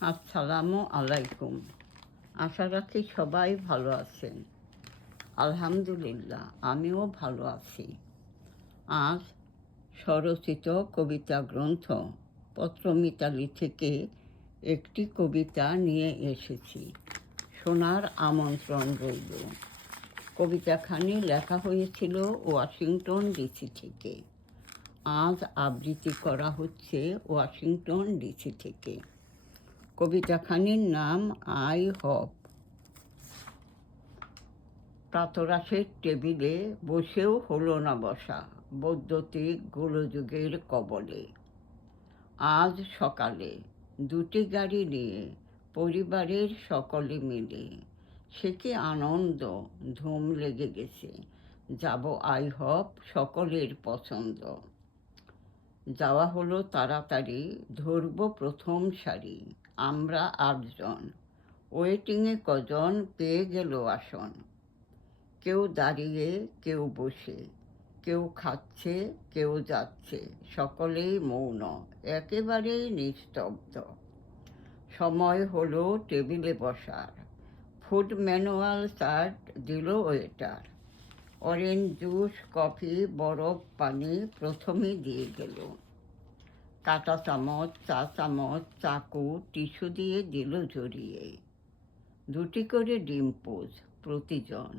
আসসালামু আলাইকুম। আশা রাখি সবাই ভালো আছেন। আলহামদুলিল্লাহ, আমিও ভালো আছি। আজ স্বরচিত কবিতা গ্রন্থ পত্রমিতালি থেকে একটি কবিতা নিয়ে এসেছি। শোনার আমন্ত্রণ রইল। কবিতাখানি লেখা হয়েছিল ওয়াশিংটন ডিসি থেকে। আজ আবৃত্তি করা হচ্ছে ওয়াশিংটন ডিসি থেকে। কবিতাখানির নাম আই হপ। প্রাতরাশের টেবিলে বসেও হলো না বসা বৈদ্যুতিক গোলযোগের কবলে। আজ সকালে দুটি গাড়ি নিয়ে পরিবারের সকলে মিলে সে কি আনন্দ, ধুম লেগে গেছে। যাব আই হপ, সকলের পছন্দ। যাওয়া হলো তাড়াতাড়ি, ধরব প্রথম সারি। আমরা 8 জন, ওয়েটিংয়ে কজন পেয়ে গেল আসন। কেউ দাঁড়িয়ে, কেউ বসে, কেউ খাচ্ছে, কেউ যাচ্ছে, সকলেই মৌন, একেবারেই নিস্তব্ধ। সময় হলো টেবিলে বসার। ফুড ম্যানুয়াল চার্ট দিল ওয়েটার। অরেঞ্জ জুস, কফি, বরফ, পানি প্রথমে দিয়ে গেল। কাঁটা চামচ, চা চামচ, চাকু, টিস্যু দিয়ে দিল জড়িয়ে। 2টি করে ডিম পোজ প্রতিজন,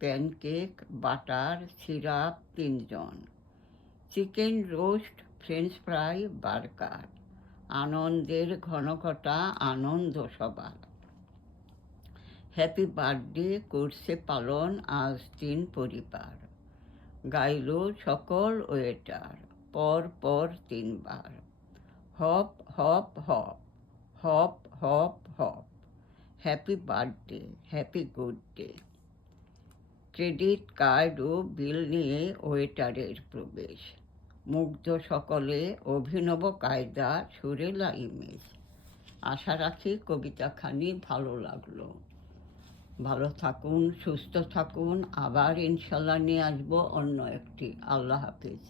প্যানকেক, বাটার, সিরাপ 3 জন, chicken roast, French fry, burger. আনন্দের ঘনঘটা, আনন্দ সবার। হ্যাপি বার্থডে করছে পালন আজ 3 পরিবার। গাইল সকল ওয়েটার, পর পর 3 বার। Hop hop hop, hop hop hop, happy birthday, happy good day. Credit card ও বিল নিয়ে ওয়েটারের প্রবেশ। মুগ্ধ সকলে, অভিনব কায়দা, সুরেলা ইমেজ। আশা রাখি কবিতাখানি ভালো লাগলো। ভালো থাকুন, সুস্থ থাকুন। আবার ইনশাল্লাহ নিয়ে আসবো অন্য একটি। আল্লাহ হাফিজ।